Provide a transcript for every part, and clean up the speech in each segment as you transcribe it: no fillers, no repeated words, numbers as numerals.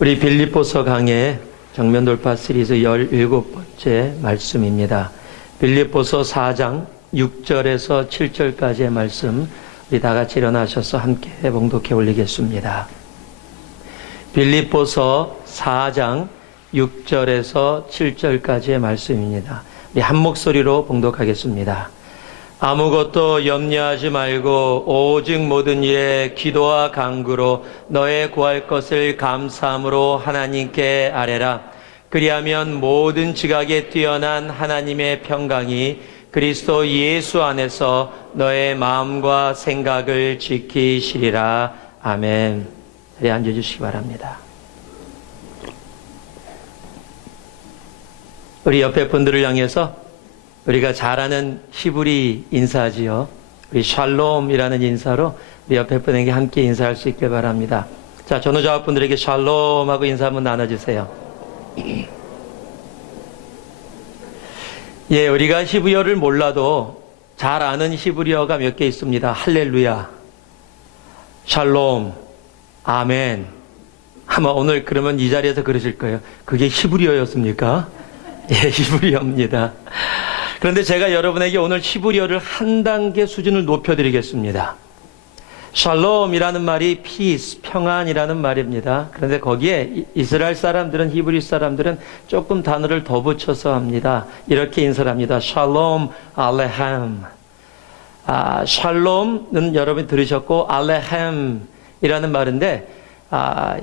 우리 빌립보서 강의 정면 돌파 시리즈 17번째 말씀입니다. 빌립보서 4장 6절에서 7절까지의 말씀 우리 다 같이 일어나셔서 함께 봉독해 올리겠습니다. 빌립보서 4장 6절에서 7절까지의 말씀입니다. 우리 한 목소리로 봉독하겠습니다. 아무것도 염려하지 말고 오직 모든 일에 기도와 간구로 너의 구할 것을 감사함으로 하나님께 아뢰라. 그리하면 모든 지각에 뛰어난 하나님의 평강이 그리스도 예수 안에서 너의 마음과 생각을 지키시리라. 아멘. 자리에 앉아주시기 바랍니다. 우리 옆에 분들을 향해서 우리가 잘 아는 히브리 인사지요. 우리 샬롬이라는 인사로 우리 옆에 분에게 함께 인사할 수 있길 바랍니다. 자, 전후좌우 분들에게 샬롬하고 인사 한번 나눠주세요. 예, 우리가 히브리어를 몰라도 잘 아는 히브리어가 몇 개 있습니다. 할렐루야, 샬롬, 아멘. 아마 오늘 그러면 이 자리에서 그러실 거예요. 그게 히브리어였습니까? 예, 히브리어입니다. 그런데 제가 여러분에게 오늘 히브리어를 한 단계 수준을 높여드리겠습니다. 샬롬이라는 말이 peace, 평안이라는 말입니다. 그런데 거기에 이스라엘 사람들은, 히브리 사람들은 조금 단어를 더 붙여서 합니다. 이렇게 인사를 합니다. 샬롬 알레햄. 샬롬은 여러분이 들으셨고, 알레햄이라는 말인데,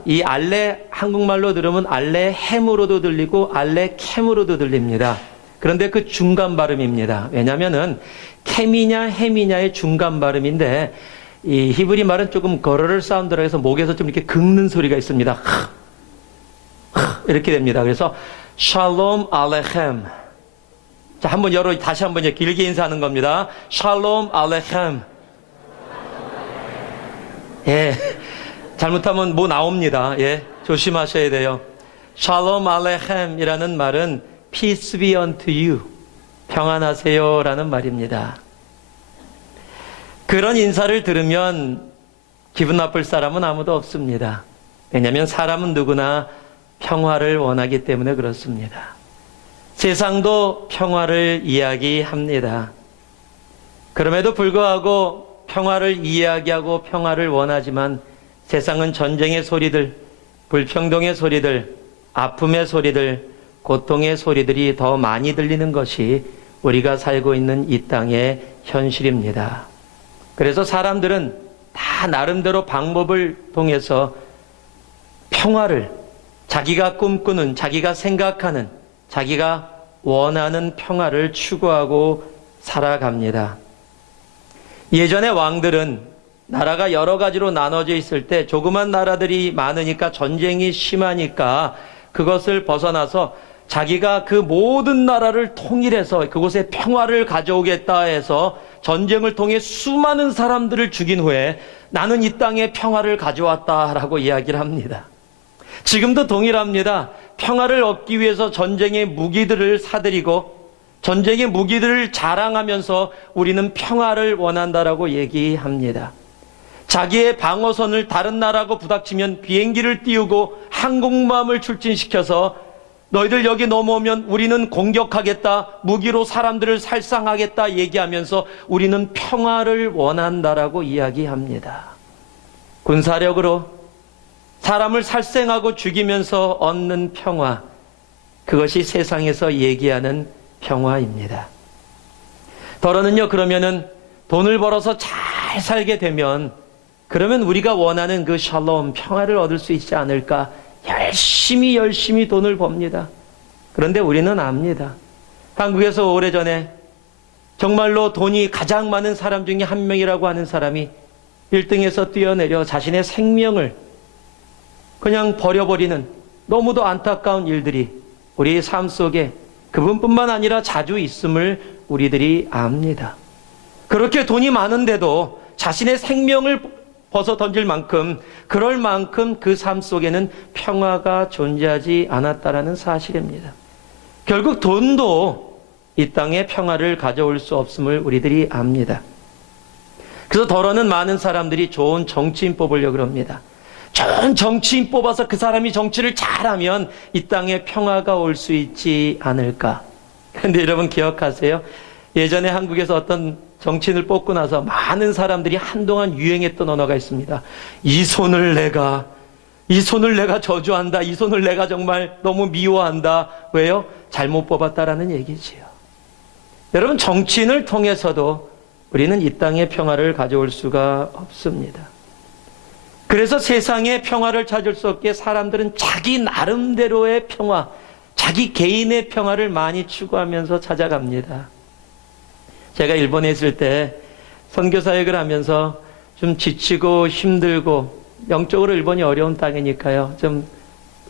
이 알레, 한국말로 들으면 알레햄으로도 들리고, 알레캠으로도 들립니다. 그런데 그 중간 발음입니다. 왜냐면은 캠이냐 햄이냐의 중간 발음인데 이 히브리 말은 조금 거러를 사운드라 해서 목에서 좀 이렇게 긁는 소리가 있습니다. 이렇게 됩니다. 그래서 샬롬 알레햄. 자, 한번 다시 한번 길게 인사하는 겁니다. 샬롬 알레햄. 예. 잘못하면 뭐 나옵니다. 예. 조심하셔야 돼요. 샬롬 알레햄이라는 말은 Peace be unto you. 평안하세요 라는 말입니다. 그런 인사를 들으면 기분 나쁠 사람은 아무도 없습니다. 왜냐하면 사람은 누구나 평화를 원하기 때문에 그렇습니다. 세상도 평화를 이야기합니다. 그럼에도 불구하고 평화를 이야기하고 평화를 원하지만 세상은 전쟁의 소리들, 불평등의 소리들, 아픔의 소리들, 고통의 소리들이 더 많이 들리는 것이 우리가 살고 있는 이 땅의 현실입니다. 그래서 사람들은 다 나름대로 방법을 통해서 평화를, 자기가 꿈꾸는, 자기가 생각하는, 자기가 원하는 평화를 추구하고 살아갑니다. 예전의 왕들은 나라가 여러 가지로 나눠져 있을 때 조그만 나라들이 많으니까 전쟁이 심하니까 그것을 벗어나서 자기가 그 모든 나라를 통일해서 그곳에 평화를 가져오겠다 해서 전쟁을 통해 수많은 사람들을 죽인 후에 나는 이 땅에 평화를 가져왔다라고 이야기를 합니다. 지금도 동일합니다. 평화를 얻기 위해서 전쟁의 무기들을 사들이고 전쟁의 무기들을 자랑하면서 우리는 평화를 원한다라고 얘기합니다. 자기의 방어선을 다른 나라하고 부닥치면 비행기를 띄우고 항공모함을 출진시켜서 너희들 여기 넘어오면 우리는 공격하겠다, 무기로 사람들을 살상하겠다 얘기하면서 우리는 평화를 원한다라고 이야기합니다. 군사력으로 사람을 살생하고 죽이면서 얻는 평화, 그것이 세상에서 얘기하는 평화입니다. 더러는요, 그러면은 돈을 벌어서 잘 살게 되면 그러면 우리가 원하는 그 샬롬, 평화를 얻을 수 있지 않을까? 열심히 돈을 법니다. 그런데 우리는 압니다. 한국에서 오래전에 정말로 돈이 가장 많은 사람 중에 한 명이라고 하는 사람이 1등에서 뛰어내려 자신의 생명을 그냥 버려버리는 너무도 안타까운 일들이 우리의 삶 속에 그분뿐만 아니라 자주 있음을 우리들이 압니다. 그렇게 돈이 많은데도 자신의 생명을 벗어 던질 만큼, 그럴 만큼 그 삶 속에는 평화가 존재하지 않았다라는 사실입니다. 결국 돈도 이 땅에 평화를 가져올 수 없음을 우리들이 압니다. 그래서 더러는 많은 사람들이 좋은 정치인 뽑으려고 합니다. 좋은 정치인 뽑아서 그 사람이 정치를 잘하면 이 땅에 평화가 올 수 있지 않을까. 그런데 여러분 기억하세요? 예전에 한국에서 어떤 정치인을 뽑고 나서 많은 사람들이 한동안 유행했던 언어가 있습니다. 이 손을 내가 저주한다. 이 손을 내가 정말 너무 미워한다. 왜요? 잘못 뽑았다라는 얘기지요. 여러분, 정치인을 통해서도 우리는 이 땅에 평화를 가져올 수가 없습니다. 그래서 세상에 평화를 찾을 수 없게 사람들은 자기 나름대로의 평화, 자기 개인의 평화를 많이 추구하면서 찾아갑니다. 제가 일본에 있을 때 선교사역을 하면서 좀 지치고 힘들고 영적으로 일본이 어려운 땅이니까요. 좀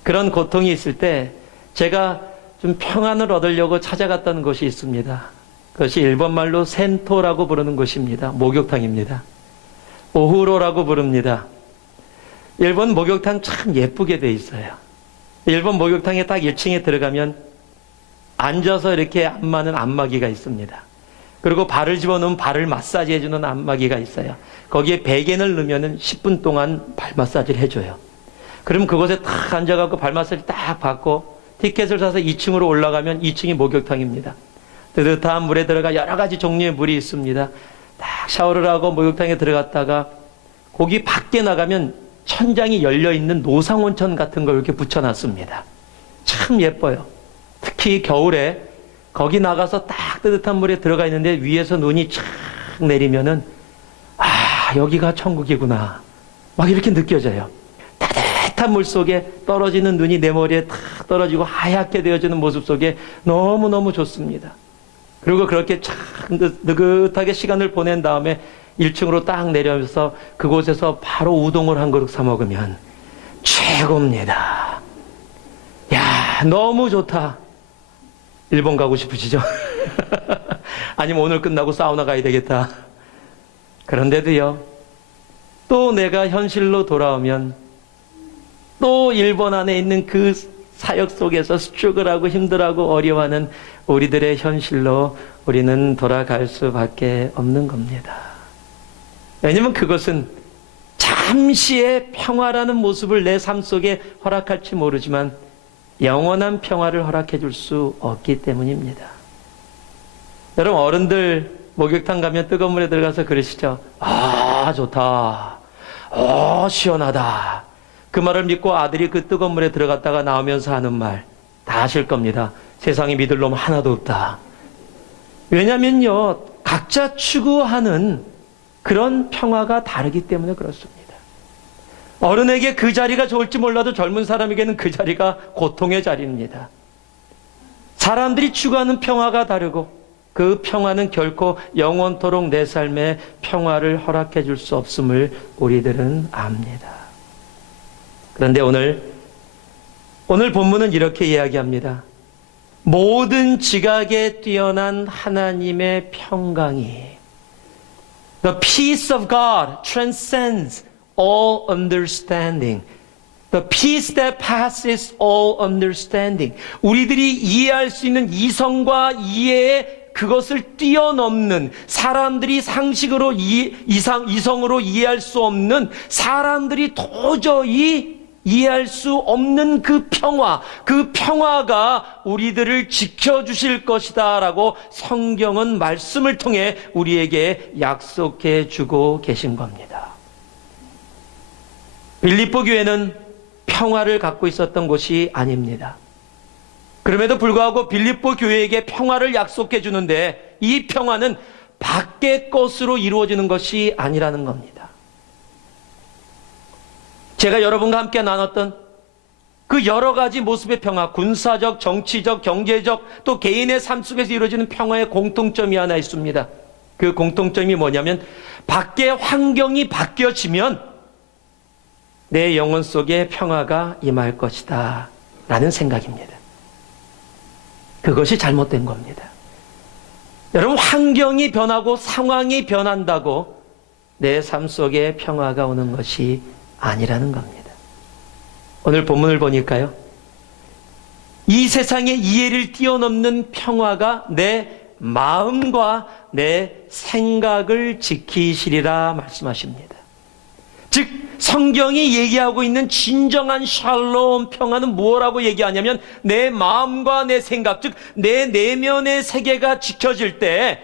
그런 고통이 있을 때 제가 좀 평안을 얻으려고 찾아갔던 곳이 있습니다. 그것이 일본말로 센토라고 부르는 곳입니다. 목욕탕입니다. 오후로라고 부릅니다. 일본 목욕탕 참 예쁘게 돼 있어요. 일본 목욕탕에 딱 1층에 들어가면 앉아서 이렇게 안마는 안마기가 있습니다. 그리고 발을 집어넣으면 발을 마사지 해주는 안마기가 있어요. 거기에 베개를 넣으면 10분 동안 발 마사지를 해줘요. 그럼 그곳에 딱 앉아갖고 발 마사지 딱 받고 티켓을 사서 2층으로 올라가면 2층이 목욕탕입니다. 뜨뜻한 물에 들어가 여러 가지 종류의 물이 있습니다. 딱 샤워를 하고 목욕탕에 들어갔다가 거기 밖에 나가면 천장이 열려있는 노상온천 같은 걸 이렇게 붙여놨습니다. 참 예뻐요. 특히 겨울에 거기 나가서 딱 뜨뜻한 물에 들어가 있는데 위에서 눈이 쫙 내리면은 여기가 천국이구나 막 이렇게 느껴져요. 따뜻한 물 속에 떨어지는 눈이 내 머리에 탁 떨어지고 하얗게 되어지는 모습 속에 너무너무 좋습니다. 그리고 그렇게 참 느긋하게 시간을 보낸 다음에 1층으로 딱 내려서 그곳에서 바로 우동을 한 그릇 사 먹으면 최고입니다. 야, 너무 좋다. 일본 가고 싶으시죠? 아니면 오늘 끝나고 사우나 가야 되겠다. 그런데도요, 또 내가 현실로 돌아오면 또 일본 안에 있는 그 사역 속에서 스트러글하고 힘들어하고 어려워하는 우리들의 현실로 우리는 돌아갈 수밖에 없는 겁니다. 왜냐하면 그것은 잠시의 평화라는 모습을 내 삶 속에 허락할지 모르지만 영원한 평화를 허락해 줄 수 없기 때문입니다. 여러분, 어른들 목욕탕 가면 뜨거운 물에 들어가서 그러시죠. 좋다. 시원하다. 그 말을 믿고 아들이 그 뜨거운 물에 들어갔다가 나오면서 하는 말 다 아실 겁니다. 세상에 믿을 놈 하나도 없다. 왜냐면요, 각자 추구하는 그런 평화가 다르기 때문에 그렇습니다. 어른에게 그 자리가 좋을지 몰라도 젊은 사람에게는 그 자리가 고통의 자리입니다. 사람들이 추구하는 평화가 다르고 그 평화는 결코 영원토록 내 삶에 평화를 허락해 줄 수 없음을 우리들은 압니다. 그런데 오늘 본문은 이렇게 이야기합니다. 모든 지각에 뛰어난 하나님의 평강이 The peace of God transcends all understanding. The peace that passes all understanding. 우리들이 이해할 수 있는 이성과 이해의 그것을 뛰어넘는, 사람들이 상식으로 이성으로 이해할 수 없는, 사람들이 도저히 이해할 수 없는 그 평화가 우리들을 지켜주실 것이다 라고 성경은 말씀을 통해 우리에게 약속해 주고 계신 겁니다. 빌립보 교회는 평화를 갖고 있었던 곳이 아닙니다. 그럼에도 불구하고 빌립보 교회에게 평화를 약속해 주는데 이 평화는 밖의 것으로 이루어지는 것이 아니라는 겁니다. 제가 여러분과 함께 나눴던 그 여러 가지 모습의 평화, 군사적, 정치적, 경제적, 또 개인의 삶 속에서 이루어지는 평화의 공통점이 하나 있습니다. 그 공통점이 뭐냐면 밖의 환경이 바뀌어지면 내 영혼 속에 평화가 임할 것이다 라는 생각입니다. 그것이 잘못된 겁니다. 여러분, 환경이 변하고 상황이 변한다고 내 삶 속에 평화가 오는 것이 아니라는 겁니다. 오늘 본문을 보니까요, 이 세상의 이해를 뛰어넘는 평화가 내 마음과 내 생각을 지키시리라 말씀하십니다. 즉 성경이 얘기하고 있는 진정한 샬롬 평화는 뭐라고 얘기하냐면 내 마음과 내 생각, 즉 내 내면의 세계가 지켜질 때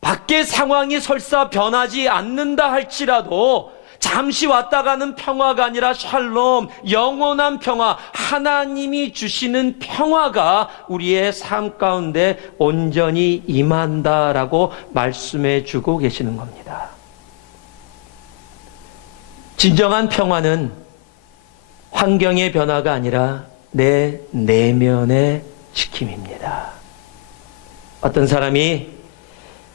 밖의 상황이 설사 변하지 않는다 할지라도 잠시 왔다 가는 평화가 아니라 샬롬, 영원한 평화, 하나님이 주시는 평화가 우리의 삶 가운데 온전히 임한다라고 말씀해 주고 계시는 겁니다. 진정한 평화는 환경의 변화가 아니라 내 내면의 지킴입니다. 어떤 사람이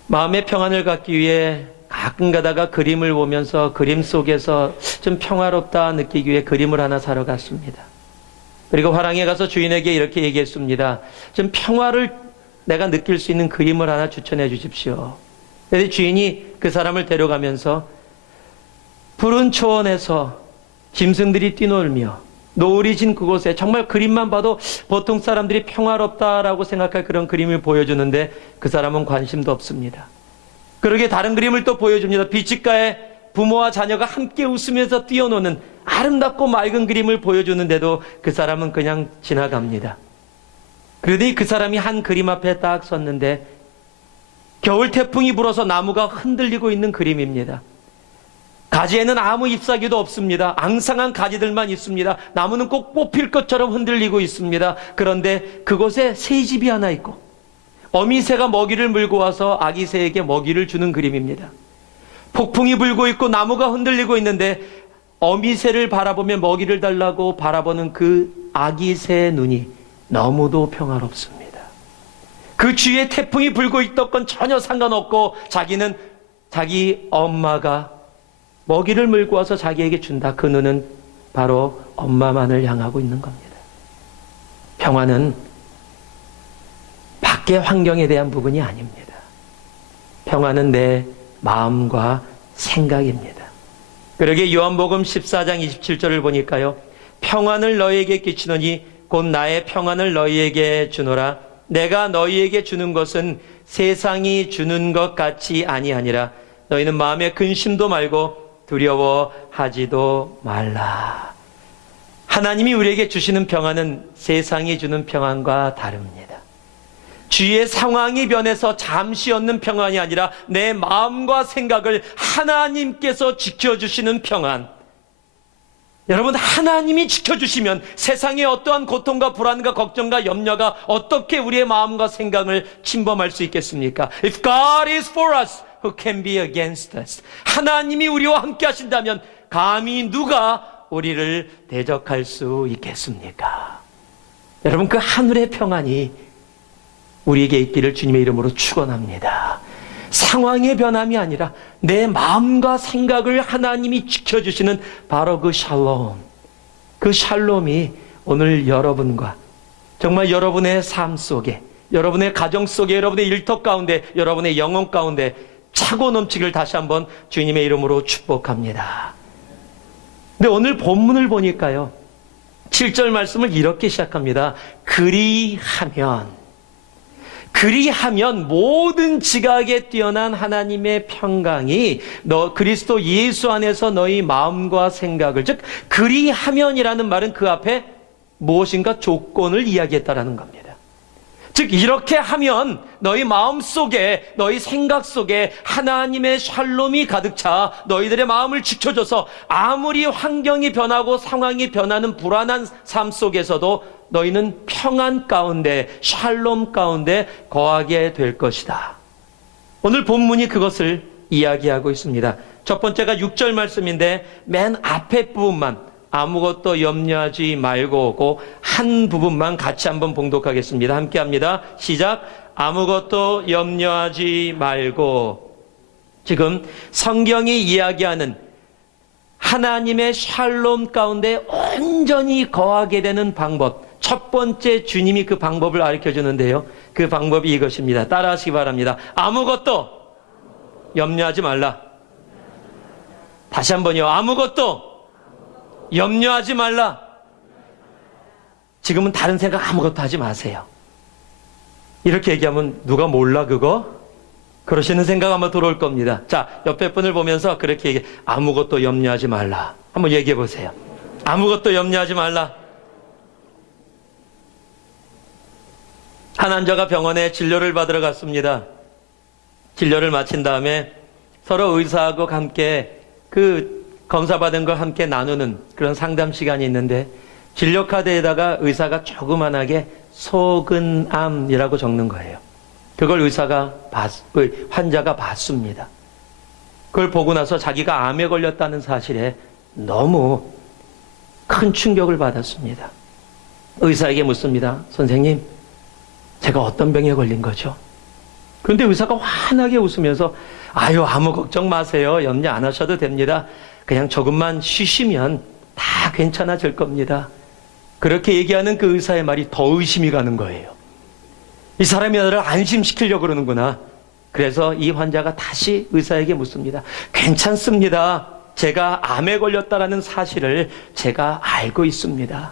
마음의 평안을 갖기 위해 가끔 가다가 그림을 보면서 그림 속에서 좀 평화롭다 느끼기 위해 그림을 하나 사러 갔습니다. 그리고 화랑에 가서 주인에게 이렇게 얘기했습니다. 좀 평화를 내가 느낄 수 있는 그림을 하나 추천해 주십시오. 그래서 주인이 그 사람을 데려가면서 푸른 초원에서 짐승들이 뛰놀며 노을이 진 그곳에 정말 그림만 봐도 보통 사람들이 평화롭다라고 생각할 그런 그림을 보여주는데 그 사람은 관심도 없습니다. 그러게 다른 그림을 또 보여줍니다. 비치가에 부모와 자녀가 함께 웃으면서 뛰어노는 아름답고 맑은 그림을 보여주는데도 그 사람은 그냥 지나갑니다. 그러더니 그 사람이 한 그림 앞에 딱 섰는데 겨울 태풍이 불어서 나무가 흔들리고 있는 그림입니다. 가지에는 아무 잎사귀도 없습니다. 앙상한 가지들만 있습니다. 나무는 꼭 뽑힐 것처럼 흔들리고 있습니다. 그런데 그곳에 새집이 하나 있고 어미새가 먹이를 물고 와서 아기 새에게 먹이를 주는 그림입니다. 폭풍이 불고 있고 나무가 흔들리고 있는데 어미새를 바라보며 먹이를 달라고 바라보는 그 아기 새의 눈이 너무도 평화롭습니다. 그 주위에 태풍이 불고 있던 전혀 상관없고 자기는 자기 엄마가 먹이를 물고 와서 자기에게 준다. 그 눈은 바로 엄마만을 향하고 있는 겁니다. 평화는 밖의 환경에 대한 부분이 아닙니다. 평화는 내 마음과 생각입니다. 그러게 요한복음 14장 27절을 보니까요. 평안을 너희에게 끼치노니 곧 나의 평안을 너희에게 주노라. 내가 너희에게 주는 것은 세상이 주는 것 같이 아니하니라. 너희는 마음에 근심도 말고 두려워하지도 말라. 하나님이 우리에게 주시는 평안은 세상이 주는 평안과 다릅니다. 주위의 상황이 변해서 잠시 얻는 평안이 아니라 내 마음과 생각을 하나님께서 지켜주시는 평안. 여러분, 하나님이 지켜주시면 세상의 어떠한 고통과 불안과 걱정과 염려가 어떻게 우리의 마음과 생각을 침범할 수 있겠습니까? If God is for us, who can be against us? 하나님이 우리와 함께 하신다면 감히 누가 우리를 대적할 수 있겠습니까? 여러분, 그 하늘의 평안이 우리에게 있기를 주님의 이름으로 축원합니다. 상황의 변함이 아니라 내 마음과 생각을 하나님이 지켜주시는 바로 그 샬롬, 그 샬롬이 오늘 여러분과 정말 여러분의 삶 속에, 여러분의 가정 속에, 여러분의 일터 가운데, 여러분의 영혼 가운데 차고 넘치기를 다시 한번 주님의 이름으로 축복합니다. 근데 오늘 본문을 보니까요, 7절 말씀을 이렇게 시작합니다. 그리하면 모든 지각에 뛰어난 하나님의 평강이 그리스도 예수 안에서 너희 마음과 생각을, 즉 그리하면이라는 말은 그 앞에 무엇인가 조건을 이야기했다라는 겁니다. 즉 이렇게 하면 너희 마음 속에, 너희 생각 속에 하나님의 샬롬이 가득 차 너희들의 마음을 지켜줘서 아무리 환경이 변하고 상황이 변하는 불안한 삶 속에서도 너희는 평안 가운데, 샬롬 가운데 거하게 될 것이다. 오늘 본문이 그것을 이야기하고 있습니다. 첫 번째가 6절 말씀인데 맨 앞에 부분만 아무것도 염려하지 말고 한 부분만 같이 한번 봉독하겠습니다. 함께 합니다. 시작. 아무것도 염려하지 말고. 지금 성경이 이야기하는 하나님의 샬롬 가운데 온전히 거하게 되는 방법, 첫 번째 주님이 그 방법을 가르쳐 주는데요. 그 방법이 이것입니다. 따라하시기 바랍니다. 아무것도 염려하지 말라. 다시 한번요. 아무것도 염려하지 말라. 지금은 다른 생각 아무것도 하지 마세요. 이렇게 얘기하면 누가 몰라 그거? 그러시는 생각 아마 들어올 겁니다. 자, 옆에 분을 보면서 그렇게 얘기해. 아무것도 염려하지 말라. 한번 얘기해 보세요. 아무것도 염려하지 말라. 한 환자가 병원에 진료를 받으러 갔습니다. 진료를 마친 다음에 서로 의사하고 함께 그 검사받은 걸 함께 나누는 그런 상담 시간이 있는데 진료 카드에다가 의사가 조그만하게 소근암이라고 적는 거예요. 그걸 환자가 봤습니다. 그걸 보고 나서 자기가 암에 걸렸다는 사실에 너무 큰 충격을 받았습니다. 의사에게 묻습니다. 선생님, 제가 어떤 병에 걸린 거죠? 그런데 의사가 환하게 웃으면서 아유, 아무 걱정 마세요. 염려 안 하셔도 됩니다. 그냥 조금만 쉬시면 다 괜찮아질 겁니다. 그렇게 얘기하는 그 의사의 말이 더 의심이 가는 거예요. 이 사람이 나를 안심시키려고 그러는구나. 그래서 이 환자가 다시 의사에게 묻습니다. 괜찮습니다. 제가 암에 걸렸다라는 사실을 제가 알고 있습니다.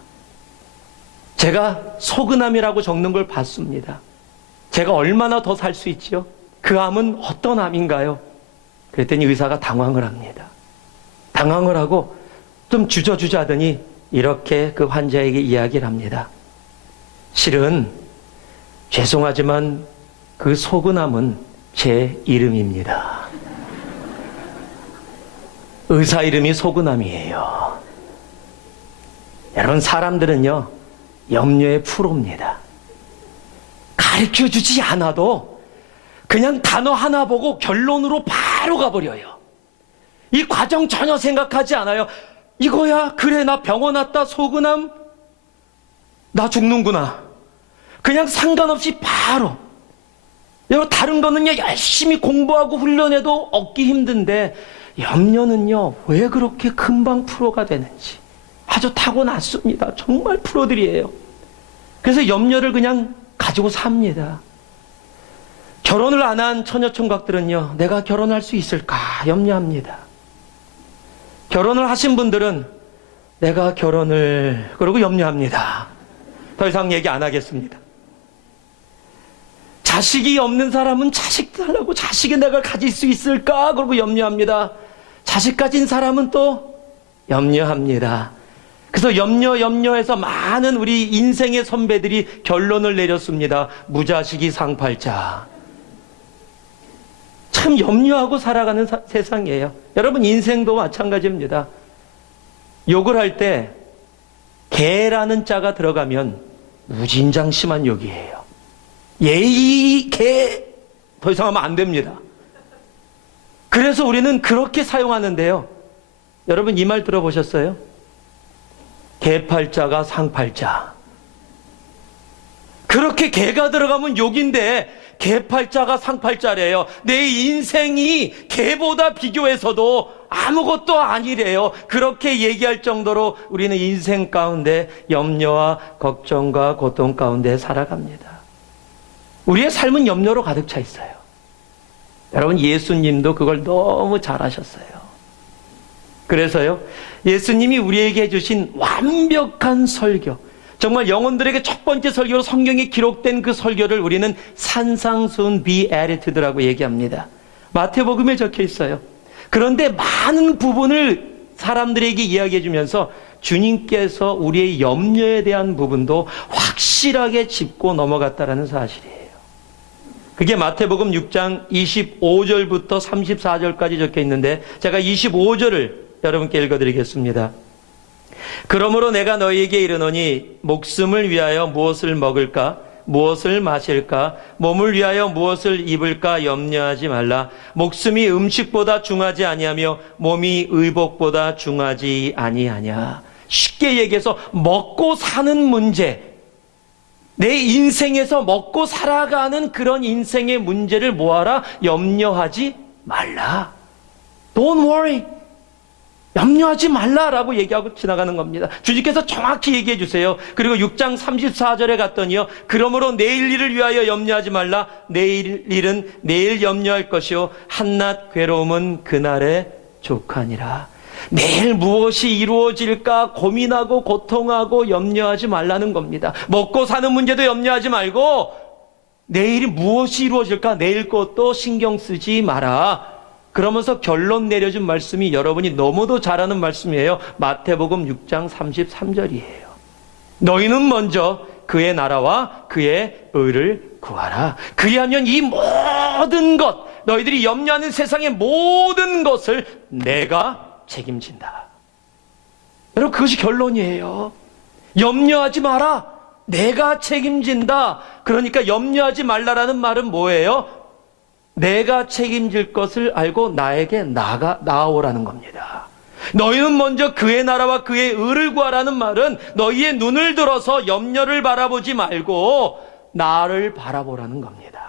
제가 소근암이라고 적는 걸 봤습니다. 제가 얼마나 더 살 수 있지요? 그 암은 어떤 암인가요? 그랬더니 의사가 당황을 합니다. 당황을 하고 좀 주저주저 하더니 이렇게 그 환자에게 이야기를 합니다. 실은 죄송하지만 그 소근암은 제 이름입니다. 의사 이름이 소근암이에요. 여러분, 사람들은요, 염려의 프로입니다. 가르쳐주지 않아도 그냥 단어 하나 보고 결론으로 바로 가버려요. 이 과정 전혀 생각하지 않아요. 이거야, 그래, 나 병원 왔다, 소근암, 나 죽는구나. 그냥 상관없이 바로. 여러분, 다른 거는요, 열심히 공부하고 훈련해도 얻기 힘든데 염려는요, 왜 그렇게 금방 프로가 되는지 아주 타고났습니다. 정말 프로들이에요. 그래서 염려를 그냥 가지고 삽니다. 결혼을 안 한 처녀총각들은요, 내가 결혼할 수 있을까 염려합니다. 결혼을 하신 분들은 내가 결혼을, 그러고 염려합니다. 더 이상 얘기 안 하겠습니다. 자식이 없는 사람은 자식 달라고, 자식이 내가 가질 수 있을까? 그러고 염려합니다. 자식 가진 사람은 또 염려합니다. 그래서 염려해서 많은 우리 인생의 선배들이 결론을 내렸습니다. 무자식이 상팔자. 참 염려하고 살아가는 세상이에요. 여러분, 인생도 마찬가지입니다. 욕을 할 때 개라는 자가 들어가면 무진장 심한 욕이에요. 예의, 개, 더 이상 하면 안 됩니다. 그래서 우리는 그렇게 사용하는데요. 여러분, 이 말 들어보셨어요? 개팔자가 상팔자. 그렇게 개가 들어가면 욕인데 개팔자가 상팔자래요. 내 인생이 개보다 비교해서도 아무것도 아니래요. 그렇게 얘기할 정도로 우리는 인생 가운데 염려와 걱정과 고통 가운데 살아갑니다. 우리의 삶은 염려로 가득 차 있어요. 여러분, 예수님도 그걸 너무 잘하셨어요. 그래서요, 예수님이 우리에게 해주신 완벽한 설교, 정말 영혼들에게 첫 번째 설교로 성경에 기록된 그 설교를 우리는 산상수훈 비에리투드라고 얘기합니다. 마태복음에 적혀 있어요. 그런데 많은 부분을 사람들에게 이야기해 주면서 주님께서 우리의 염려에 대한 부분도 확실하게 짚고 넘어갔다는 사실이에요. 그게 마태복음 6장 25절부터 34절까지 적혀 있는데 제가 25절을 여러분께 읽어드리겠습니다. 그러므로 내가 너희에게 이르노니 목숨을 위하여 무엇을 먹을까? 무엇을 마실까? 몸을 위하여 무엇을 입을까? 염려하지 말라. 목숨이 음식보다 중하지 아니하며 몸이 의복보다 중하지 아니하냐. 쉽게 얘기해서 먹고 사는 문제, 내 인생에서 먹고 살아가는 그런 인생의 문제를 뭐하라? 염려하지 말라. Don't worry. 염려하지 말라라고 얘기하고 지나가는 겁니다. 주님께서 정확히 얘기해 주세요. 그리고 6장 34절에 갔더니요. 그러므로 내일 일을 위하여 염려하지 말라. 내일 일은 내일 염려할 것이요. 한낱 괴로움은 그날에 족하니라. 내일 무엇이 이루어질까 고민하고 고통하고 염려하지 말라는 겁니다. 먹고 사는 문제도 염려하지 말고 내일이 무엇이 이루어질까 내일 것도 신경 쓰지 마라. 그러면서 결론 내려준 말씀이 여러분이 너무도 잘 아는 말씀이에요. 마태복음 6장 33절이에요. 너희는 먼저 그의 나라와 그의 의를 구하라. 그리하면 이 모든 것, 너희들이 염려하는 세상의 모든 것을 내가 책임진다. 여러분, 그것이 결론이에요. 염려하지 마라. 내가 책임진다. 그러니까 염려하지 말라라는 말은 뭐예요? 내가 책임질 것을 알고 나에게 나아오라는 겁니다. 너희는 먼저 그의 나라와 그의 의를 구하라는 말은 너희의 눈을 들어서 염려를 바라보지 말고 나를 바라보라는 겁니다.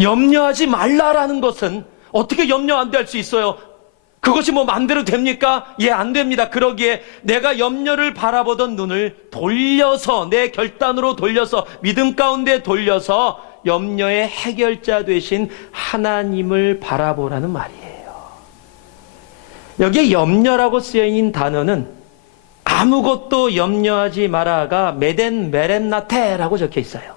염려하지 말라라는 것은 어떻게 염려 안 될 수 있어요? 그것이 뭐 마음대로 됩니까? 예, 안 됩니다. 그러기에 내가 염려를 바라보던 눈을 돌려서, 내 결단으로 돌려서, 믿음 가운데 돌려서 염려의 해결자 되신 하나님을 바라보라는 말이에요. 여기에 염려라고 쓰여있는 단어는 아무것도 염려하지 마라가 메덴 메렘나테라고 적혀 있어요.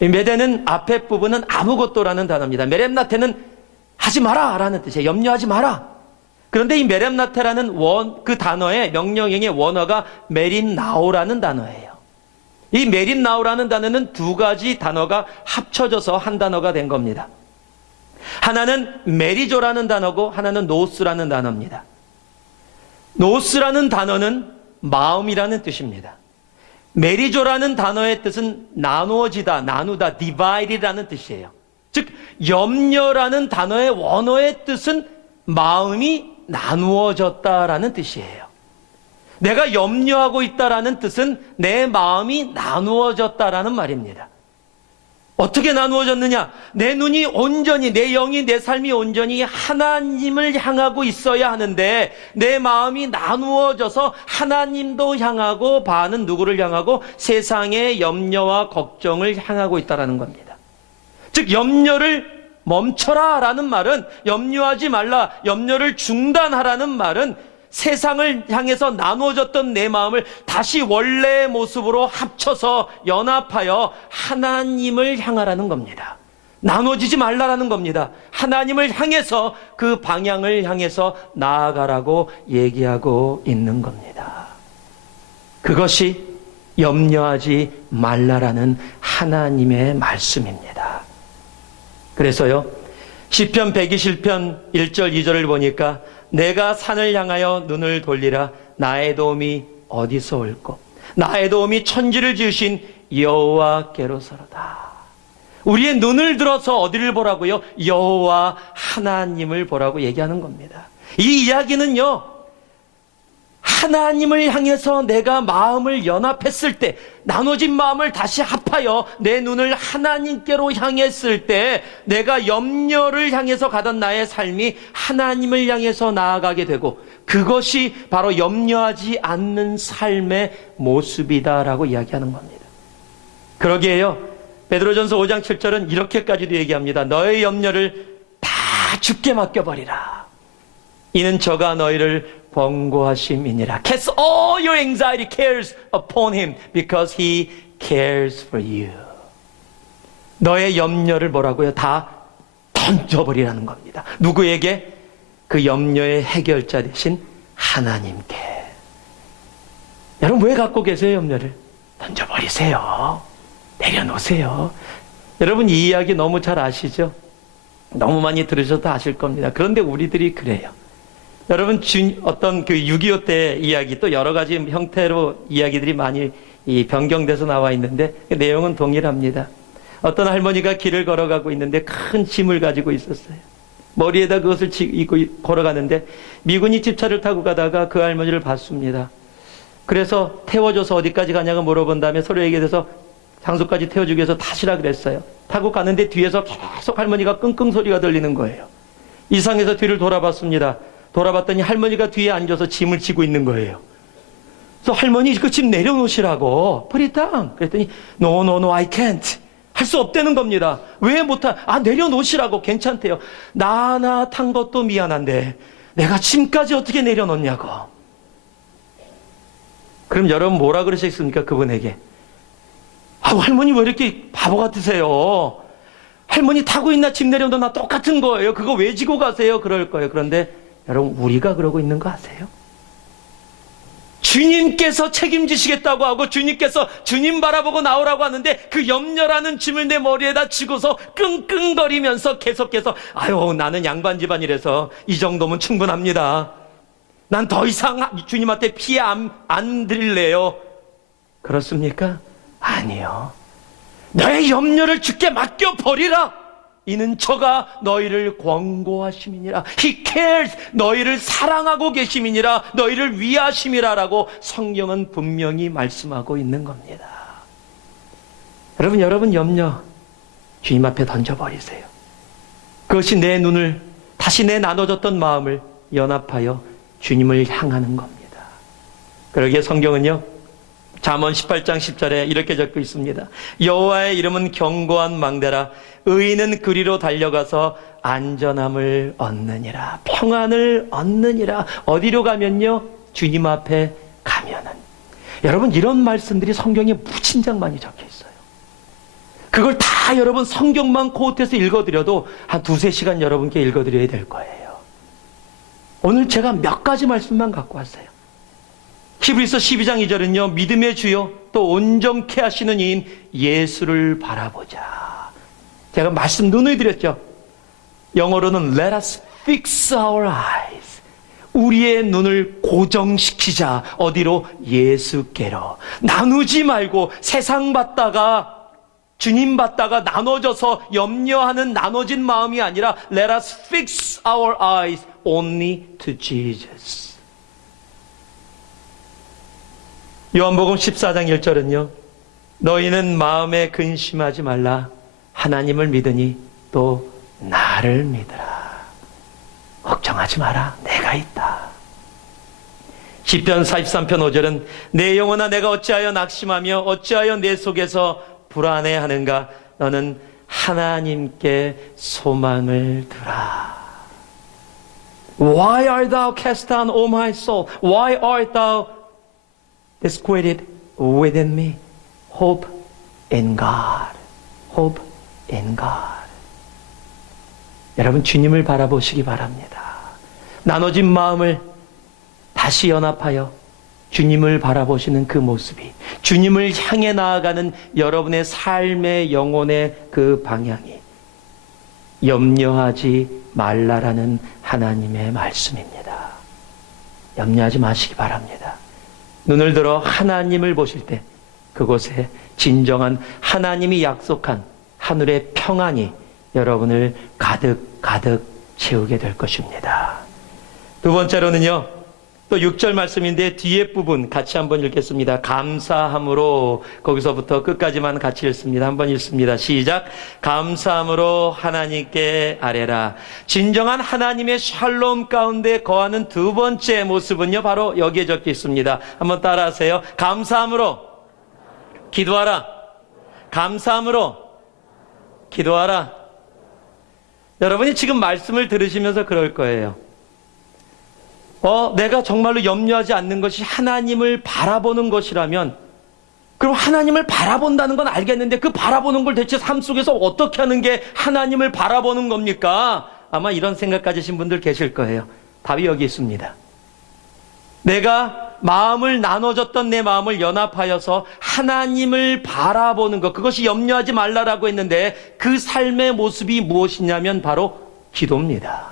이 메덴은 앞에 부분은 아무것도라는 단어입니다. 메렘나테는 하지 마라 라는 뜻이에요. 염려하지 마라. 그런데 이 메렘나테라는 그 단어의 명령형의 원어가 메림나오라는 단어예요. 이 메림나오라는 단어는 두 가지 단어가 합쳐져서 한 단어가 된 겁니다. 하나는 메리조라는 단어고 하나는 노스라는 단어입니다. 노스라는 단어는 마음이라는 뜻입니다. 메리조라는 단어의 뜻은 나누어지다, 나누다, divide이라는 뜻이에요. 즉 염려라는 단어의 원어의 뜻은 마음이 나누어졌다라는 뜻이에요. 내가 염려하고 있다라는 뜻은 내 마음이 나누어졌다라는 말입니다. 어떻게 나누어졌느냐? 내 눈이 온전히, 내 영이, 내 삶이 온전히 하나님을 향하고 있어야 하는데 내 마음이 나누어져서 하나님도 향하고 반은 누구를 향하고 세상의 염려와 걱정을 향하고 있다라는 겁니다. 즉 염려를 멈춰라 라는 말은, 염려하지 말라, 염려를 중단하라는 말은 세상을 향해서 나누어졌던 내 마음을 다시 원래의 모습으로 합쳐서 연합하여 하나님을 향하라는 겁니다. 나누어지지 말라라는 겁니다. 하나님을 향해서 그 방향을 향해서 나아가라고 얘기하고 있는 겁니다. 그것이 염려하지 말라라는 하나님의 말씀입니다. 그래서요, 시편 121편 1절 2절을 보니까 내가 산을 향하여 눈을 돌리라. 나의 도움이 어디서 올꼬? 나의 도움이 천지를 지으신 여호와께로서로다. 우리의 눈을 들어서 어디를 보라고요? 여호와 하나님을 보라고 얘기하는 겁니다. 이 이야기는요, 하나님을 향해서 내가 마음을 연합했을 때, 나눠진 마음을 다시 합하여 내 눈을 하나님께로 향했을 때 내가 염려를 향해서 가던 나의 삶이 하나님을 향해서 나아가게 되고, 그것이 바로 염려하지 않는 삶의 모습이다라고 이야기하는 겁니다. 그러기에요, 베드로전서 5장 7절은 이렇게까지도 얘기합니다. 너의 염려를 다 주께 맡겨버리라. 이는 저가 너희를 번고하심이니라. Cast all your anxiety, cares upon him because he cares for you. 너의 염려를 뭐라고요? 다 던져버리라는 겁니다. 누구에게? 그 염려의 해결자 되신 하나님께. 여러분 왜 갖고 계세요, 염려를? 던져버리세요. 내려놓으세요. 여러분 이 이야기 너무 잘 아시죠? 너무 많이 들으셔도 아실 겁니다. 그런데 우리들이 그래요. 여러분 어떤 그 6.25 때 이야기, 또 여러 가지 형태로 이야기들이 많이 변경돼서 나와 있는데 그 내용은 동일합니다. 어떤 할머니가 길을 걸어가고 있는데 큰 짐을 가지고 있었어요. 머리에다 그것을 지고 걸어가는데 미군이 집차를 타고 가다가 그 할머니를 봤습니다. 그래서 태워줘서 어디까지 가냐고 물어본 다음에 서로 얘기해서 장소까지 태워주기 위해서 타시라 그랬어요. 타고 가는데 뒤에서 계속 할머니가 끙끙 소리가 들리는 거예요. 이상해서 뒤를 돌아봤습니다. 돌아봤더니 할머니가 뒤에 앉아서 짐을 지고 있는 거예요. 그래서 할머니 그 짐 내려놓으시라고. Put it down. 그랬더니 No, I can't. 할 수 없다는 겁니다. 왜 못하? 내려놓으시라고. 괜찮대요. 나 탄 것도 미안한데 내가 짐까지 어떻게 내려놓냐고. 그럼 여러분 뭐라 그러셨습니까? 그분에게. 할머니 왜 이렇게 바보 같으세요? 할머니 타고 있나 집 내려온다 나 똑같은 거예요. 그거 왜 지고 가세요? 그럴 거예요. 그런데 여러분, 우리가 그러고 있는 거 아세요? 주님께서 책임지시겠다고 하고 주님께서 주님 바라보고 나오라고 하는데 그 염려라는 짐을 내 머리에다 지고서 끙끙거리면서 계속해서 아유, 나는 양반 집안이라서 이 정도면 충분합니다. 난 더 이상 주님한테 피해 안 드릴래요. 그렇습니까? 아니요. 너의 염려를 주께 맡겨버리라. 이는 저가 너희를 권고하심이니라. He cares. 너희를 사랑하고 계심이니라. 너희를 위하심이라 라고 성경은 분명히 말씀하고 있는 겁니다. 여러분 염려 주님 앞에 던져버리세요. 그것이 내 눈을, 다시 내 나눠졌던 마음을 연합하여 주님을 향하는 겁니다. 그러기에 성경은요, 잠언 18장 10절에 이렇게 적혀 있습니다. 여호와의 이름은 견고한 망대라. 의인은 그리로 달려가서 안전함을 얻느니라. 평안을 얻느니라. 어디로 가면요? 주님 앞에 가면은. 여러분, 이런 말씀들이 성경에 무진장 많이 적혀 있어요. 그걸 다 여러분 성경만 코트해서 읽어드려도 한 2-3시간 여러분께 읽어드려야 될 거예요. 오늘 제가 몇 가지 말씀만 갖고 왔어요. 히브리서 12장 2절은요, 믿음의 주요 또 온전케 하시는 이인 예수를 바라보자. 제가 말씀 눈을 드렸죠. 영어로는 Let us fix our eyes. 우리의 눈을 고정시키자. 어디로? 예수께로. 나누지 말고 세상 받다가 주님 받다가 나눠져서 염려하는 나눠진 마음이 아니라 Let us fix our eyes only to Jesus. 요한복음 14장 1절은요, 너희는 마음에 근심하지 말라. 하나님을 믿으니 또 나를 믿으라. 걱정하지 마라. 내가 있다. 시편 43편 5절은 내 영혼아 내가 어찌하여 낙심하며 어찌하여 내 속에서 불안해하는가. 너는 하나님께 소망을 두라. Why art thou cast down, O my soul? Why art thou disquieted within me? Hope in God. Hope in God. 여러분, 주님을 바라보시기 바랍니다. 나눠진 마음을 다시 연합하여 주님을 바라보시는 그 모습이, 주님을 향해 나아가는 여러분의 삶의 영혼의 그 방향이 염려하지 말라라는 하나님의 말씀입니다. 염려하지 마시기 바랍니다. 눈을 들어 하나님을 보실 때 그곳에 진정한 하나님이 약속한 하늘의 평안이 여러분을 가득 채우게 될 것입니다. 두 번째로는요, 또 6절 말씀인데 뒤에 부분 같이 한번 읽겠습니다. 감사함으로, 거기서부터 끝까지만 같이 읽습니다. 한번 읽습니다. 시작. 감사함으로 하나님께 아뢰라. 진정한 하나님의 샬롬 가운데 거하는 두 번째 모습은요, 바로 여기에 적혀 있습니다. 한번 따라하세요. 감사함으로 기도하라. 감사함으로 기도하라. 여러분이 지금 말씀을 들으시면서 그럴 거예요. 내가 정말로 염려하지 않는 것이 하나님을 바라보는 것이라면, 그럼 하나님을 바라본다는 건 알겠는데 그 바라보는 걸 대체 삶 속에서 어떻게 하는 게 하나님을 바라보는 겁니까? 아마 이런 생각 가지신 분들 계실 거예요. 답이 여기 있습니다. 내가 마음을 나눠줬던 내 마음을 연합하여서 하나님을 바라보는 것, 그것이 염려하지 말라라고 했는데 그 삶의 모습이 무엇이냐면 바로 기도입니다.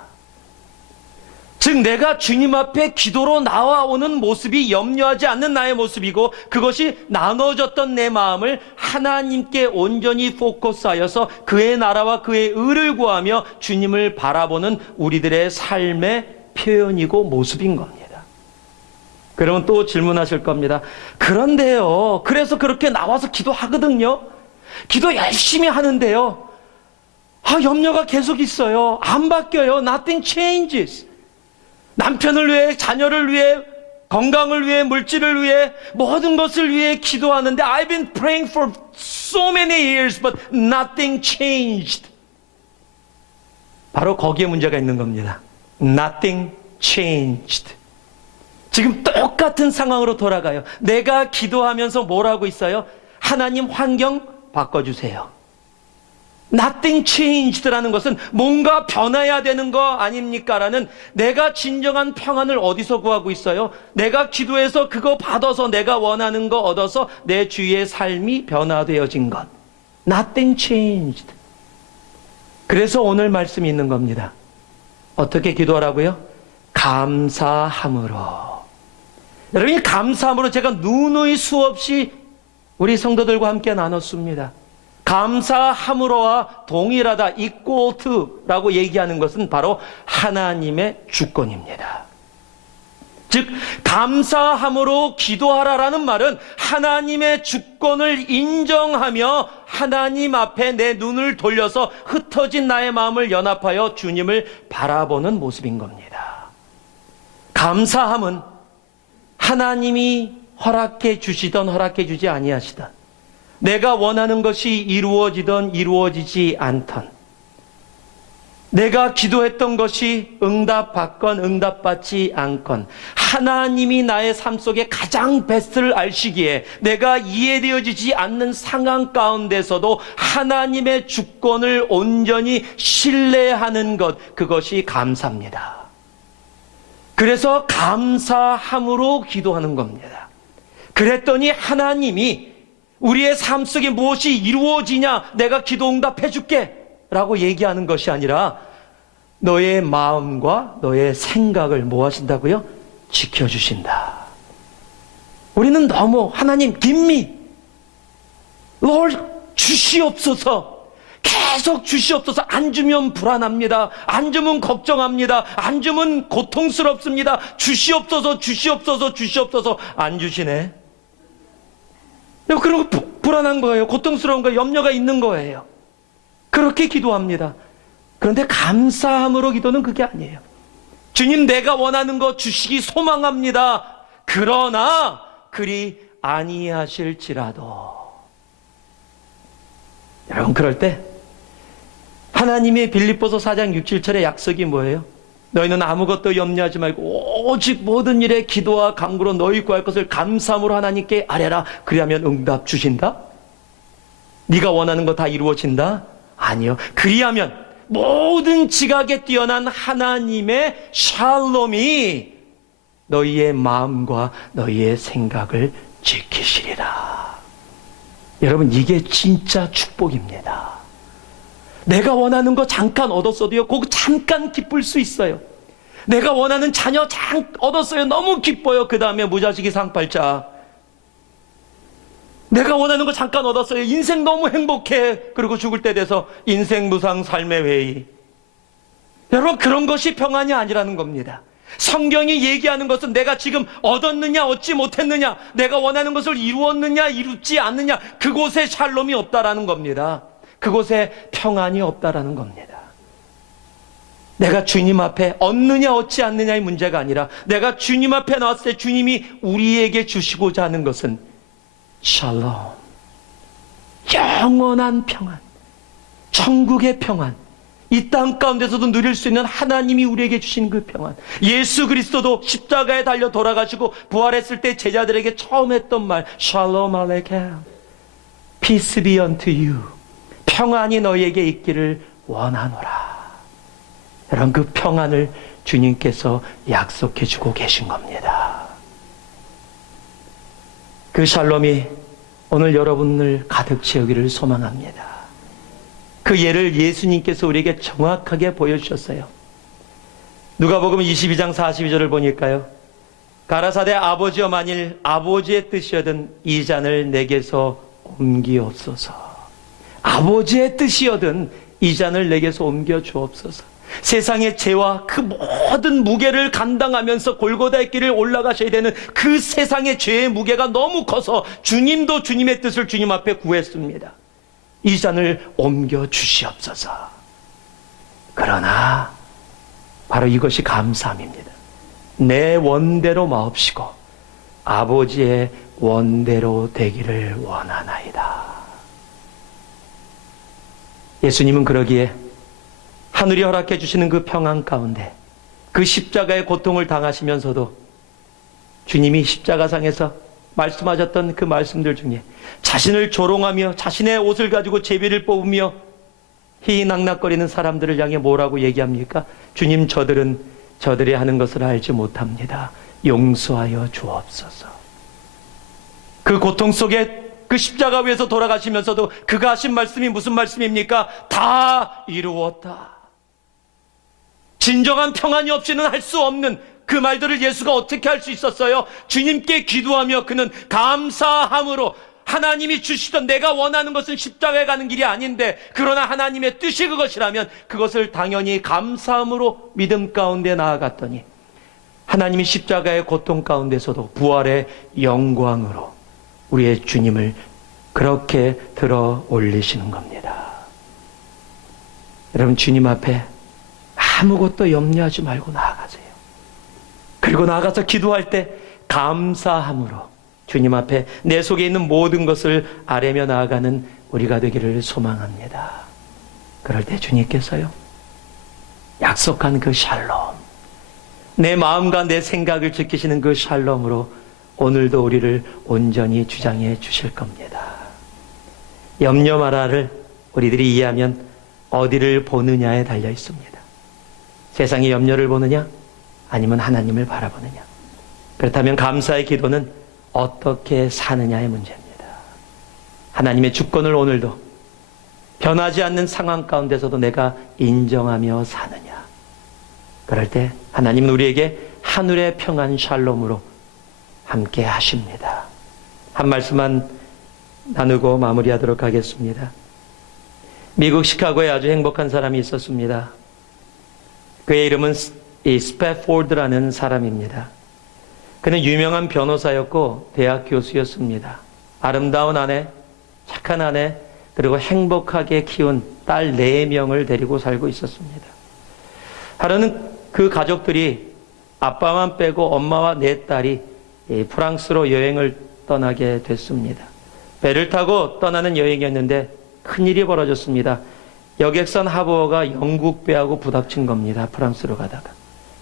즉 내가 주님 앞에 기도로 나와오는 모습이 염려하지 않는 나의 모습이고, 그것이 나눠졌던 내 마음을 하나님께 온전히 포커스하여서 그의 나라와 그의 의를 구하며 주님을 바라보는 우리들의 삶의 표현이고 모습인 겁니다. 그러면 또 질문하실 겁니다. 그런데요, 그래서 그렇게 나와서 기도하거든요. 기도 열심히 하는데요, 염려가 계속 있어요. 안 바뀌어요. Nothing changes. 남편을 위해, 자녀를 위해, 건강을 위해, 물질을 위해, 모든 것을 위해 기도하는데 I've been praying for so many years but nothing changed. 바로 거기에 문제가 있는 겁니다. Nothing changed. 지금 똑같은 상황으로 돌아가요. 내가 기도하면서 뭘 하고 있어요? 하나님 환경 바꿔주세요. Nothing changed라는 것은 뭔가 변해야 되는 거 아닙니까? 라는 내가 진정한 평안을 어디서 구하고 있어요? 내가 기도해서 그거 받아서 내가 원하는 거 얻어서 내 주위의 삶이 변화되어진 것. Nothing changed. 그래서 오늘 말씀이 있는 겁니다. 어떻게 기도하라고요? 감사함으로. 여러분, 이 감사함으로 제가 누누이 수없이 우리 성도들과 함께 나눴습니다. 감사함으로와 동일하다, equal to라고 얘기하는 것은 바로 하나님의 주권입니다. 즉, 감사함으로 기도하라라는 말은 하나님의 주권을 인정하며 하나님 앞에 내 눈을 돌려서 흩어진 나의 마음을 연합하여 주님을 바라보는 모습인 겁니다. 감사함은 하나님이 허락해 주시던 허락해 주지 아니하시던, 내가 원하는 것이 이루어지던 이루어지지 않던, 내가 기도했던 것이 응답받건 응답받지 않건 하나님이 나의 삶 속에 가장 베스트를 아시기에 내가 이해되어지지 않는 상황 가운데서도 하나님의 주권을 온전히 신뢰하는 것, 그것이 감사입니다. 그래서 감사함으로 기도하는 겁니다. 그랬더니 하나님이 우리의 삶 속에 무엇이 이루어지냐, 내가 기도 응답해 줄게 라고 얘기하는 것이 아니라 너의 마음과 너의 생각을 뭐 하신다고요? 지켜주신다. 우리는 너무 하나님 give me, Lord 주시옵소서, 계속 주시옵소서. 안 주면 불안합니다. 안 주면 걱정합니다. 안 주면 고통스럽습니다. 주시옵소서, 주시옵소서, 주시옵소서. 안 주시네. 그런 거 불안한 거예요. 고통스러운 거예요. 염려가 있는 거예요. 그렇게 기도합니다. 그런데 감사함으로 기도는 그게 아니에요. 주님, 내가 원하는 거 주시기 소망합니다. 그러나 그리 아니하실지라도. 여러분, 그럴 때 하나님의 빌립보서 4장 6, 7절의 약속이 뭐예요? 너희는 아무것도 염려하지 말고 오직 모든 일에 기도와 간구로 너희 구할 것을 감사함으로 하나님께 아뢰라. 그리하면 응답 주신다? 네가 원하는 거 다 이루어진다? 아니요. 그리하면 모든 지각에 뛰어난 하나님의 샬롬이 너희의 마음과 너희의 생각을 지키시리라. 여러분, 이게 진짜 축복입니다. 내가 원하는 거 잠깐 얻었어도요, 그거 잠깐 기쁠 수 있어요. 내가 원하는 자녀 얻었어요. 너무 기뻐요. 그 다음에 무자식이 상팔자. 내가 원하는 거 잠깐 얻었어요. 인생 너무 행복해. 그리고 죽을 때 돼서 인생 무상 삶의 회의. 여러분, 그런 것이 평안이 아니라는 겁니다. 성경이 얘기하는 것은 내가 지금 얻었느냐 얻지 못했느냐, 내가 원하는 것을 이루었느냐 이루지 않느냐, 그곳에 샬롬이 없다라는 겁니다. 그곳에 평안이 없다라는 겁니다. 내가 주님 앞에 얻느냐 얻지 않느냐의 문제가 아니라 내가 주님 앞에 나왔을 때 주님이 우리에게 주시고자 하는 것은 샬롬, 영원한 평안, 천국의 평안, 이 땅 가운데서도 누릴 수 있는 하나님이 우리에게 주신 그 평안. 예수 그리스도도 십자가에 달려 돌아가시고 부활했을 때 제자들에게 처음 했던 말, 샬롬 알레켑, peace be unto you, 평안이 너희에게 있기를 원하노라. 여러분, 그 평안을 주님께서 약속해 주고 계신 겁니다. 그 샬롬이 오늘 여러분을 가득 채우기를 소망합니다. 그 예를 예수님께서 우리에게 정확하게 보여주셨어요. 누가복음 22장 42절을 보니까요, 가라사대 아버지여, 만일 아버지의 뜻이여든 이 잔을 내게서 옮기옵소서. 아버지의 뜻이여든 이 잔을 내게서 옮겨 주옵소서. 세상의 죄와 그 모든 무게를 감당하면서 골고다의 길을 올라가셔야 되는 그 세상의 죄의 무게가 너무 커서 주님도 주님의 뜻을 주님 앞에 구했습니다. 이 잔을 옮겨 주시옵소서. 그러나 바로 이것이 감사함입니다. 내 원대로 마옵시고 아버지의 원대로 되기를 원하나이다. 예수님은 그러기에 하늘이 허락해 주시는 그 평안 가운데 그 십자가의 고통을 당하시면서도 주님이 십자가상에서 말씀하셨던 그 말씀들 중에 자신을 조롱하며 자신의 옷을 가지고 제비를 뽑으며 희낙낙거리는 사람들을 향해 뭐라고 얘기합니까? 주님, 저들이 하는 것을 알지 못합니다. 용서하여 주옵소서. 그 고통 속에 그 십자가 위에서 돌아가시면서도 그가 하신 말씀이 무슨 말씀입니까? 다 이루었다. 진정한 평안이 없이는 할 수 없는 그 말들을 예수가 어떻게 할 수 있었어요? 주님께 기도하며 그는 감사함으로, 하나님이 주시던, 내가 원하는 것은 십자가에 가는 길이 아닌데 그러나 하나님의 뜻이 그것이라면 그것을 당연히 감사함으로 믿음 가운데 나아갔더니 하나님이 십자가의 고통 가운데서도 부활의 영광으로 우리의 주님을 그렇게 들어 올리시는 겁니다. 여러분, 주님 앞에 아무것도 염려하지 말고 나아가세요. 그리고 나아가서 기도할 때 감사함으로 주님 앞에 내 속에 있는 모든 것을 아뢰며 나아가는 우리가 되기를 소망합니다. 그럴 때 주님께서요, 약속한 그 샬롬, 내 마음과 내 생각을 지키시는 그 샬롬으로 오늘도 우리를 온전히 주장해 주실 겁니다. 염려 마라를 우리들이 이해하면 어디를 보느냐에 달려 있습니다. 세상의 염려를 보느냐, 아니면 하나님을 바라보느냐. 그렇다면 감사의 기도는 어떻게 사느냐의 문제입니다. 하나님의 주권을 오늘도 변하지 않는 상황 가운데서도 내가 인정하며 사느냐. 그럴 때 하나님은 우리에게 하늘의 평안 샬롬으로 함께 하십니다. 한 말씀만 나누고 마무리하도록 하겠습니다. 미국 시카고에 아주 행복한 사람이 있었습니다. 그의 이름은 스패포드라는 사람입니다. 그는 유명한 변호사였고 대학 교수였습니다. 아름다운 아내, 착한 아내, 그리고 행복하게 키운 딸 4명을 데리고 살고 있었습니다. 하루는 그 가족들이 아빠만 빼고 엄마와 4딸이 프랑스로 여행을 떠나게 됐습니다. 배를 타고 떠나는 여행이었는데 큰일이 벌어졌습니다. 여객선 하부어가 영국 배하고 부닥친 겁니다. 프랑스로 가다가.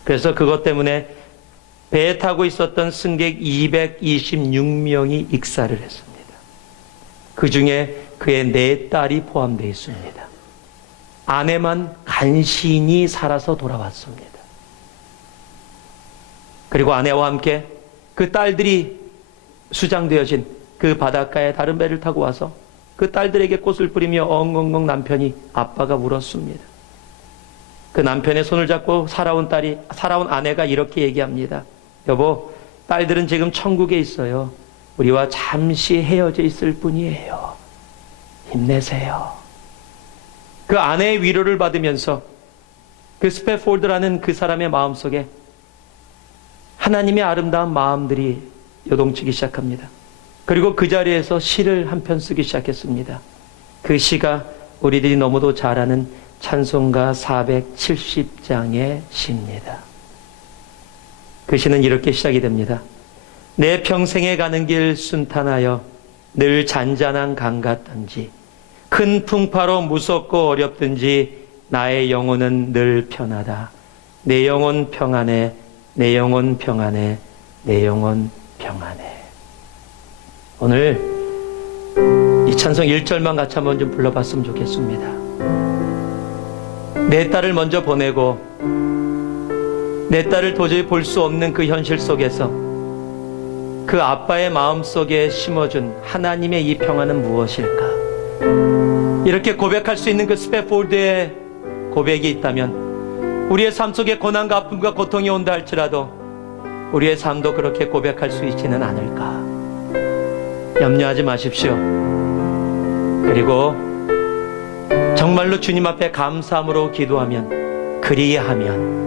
그래서 그것 때문에 배에 타고 있었던 승객 226명이 익사를 했습니다. 그 중에 그의 4딸이 포함되어 있습니다. 아내만 간신히 살아서 돌아왔습니다. 그리고 아내와 함께 그 딸들이 수장되어진 그 바닷가에 다른 배를 타고 와서 그 딸들에게 꽃을 뿌리며 엉엉엉 남편이 아빠가 울었습니다. 그 남편의 손을 잡고 살아온 아내가 이렇게 얘기합니다. 여보, 딸들은 지금 천국에 있어요. 우리와 잠시 헤어져 있을 뿐이에요. 힘내세요. 그 아내의 위로를 받으면서 그 스패포드라는 그 사람의 마음속에 하나님의 아름다운 마음들이 요동치기 시작합니다. 그리고 그 자리에서 시를 한 편 쓰기 시작했습니다. 그 시가 우리들이 너무도 잘 아는 찬송가 470장의 시입니다. 그 시는 이렇게 시작이 됩니다. 내 평생에 가는 길 순탄하여 늘 잔잔한 강 같던지 큰 풍파로 무섭고 어렵든지 나의 영혼은 늘 편하다. 내 영혼 평안해, 내 영혼 평안해, 내 영혼 평안해. 오늘 이 찬송 1절만 같이 한번 좀 불러봤으면 좋겠습니다. 내 딸을 먼저 보내고 내 딸을 도저히 볼 수 없는 그 현실 속에서 그 아빠의 마음속에 심어준 하나님의 이 평안은 무엇일까? 이렇게 고백할 수 있는 그 스패포드의 고백이 있다면 우리의 삶 속에 고난과 아픔과 고통이 온다 할지라도 우리의 삶도 그렇게 고백할 수 있지는 않을까? 염려하지 마십시오. 그리고 정말로 주님 앞에 감사함으로 기도하면, 그리하면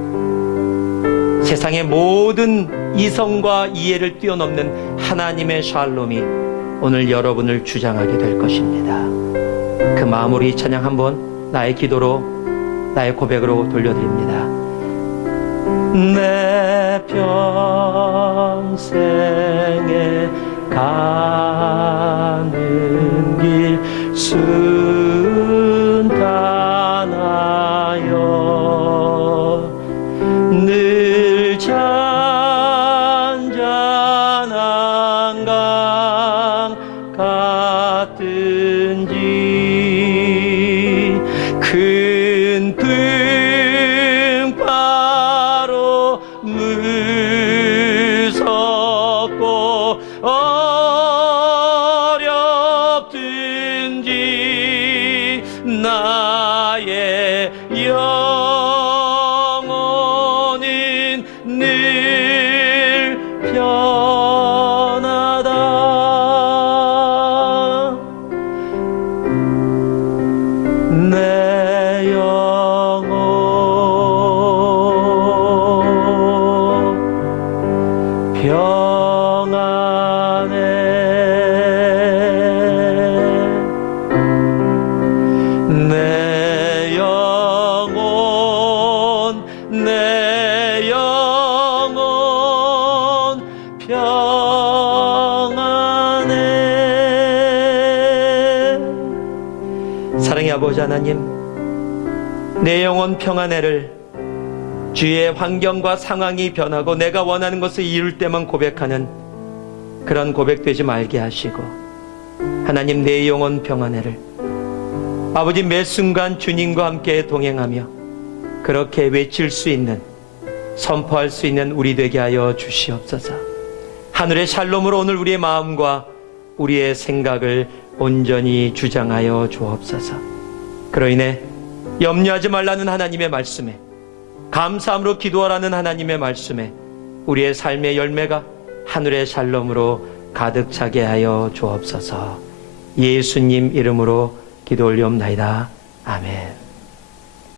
세상의 모든 이성과 이해를 뛰어넘는 하나님의 샬롬이 오늘 여러분을 주장하게 될 것입니다. 그 마음으로 이 찬양 한번 나의 기도로, 나의 고백으로 돌려드립니다. 내 평생에 가는 길 순탄하여 늘 잔잔한 강 같은지 그 사랑의 아버지 하나님, 내 영혼 평안해를 주위의 환경과 상황이 변하고 내가 원하는 것을 이룰 때만 고백하는 그런 고백되지 말게 하시고, 하나님 내 영혼 평안해를 아버지 매 순간 주님과 함께 동행하며 그렇게 외칠 수 있는, 선포할 수 있는 우리 되게 하여 주시옵소서. 하늘의 샬롬으로 오늘 우리의 마음과 우리의 생각을 온전히 주장하여 주옵소서. 그로 인해 염려하지 말라는 하나님의 말씀에, 감사함으로 기도하라는 하나님의 말씀에 우리의 삶의 열매가 하늘의 샬롬으로 가득 차게 하여 주옵소서. 예수님 이름으로 기도 올리옵나이다. 아멘.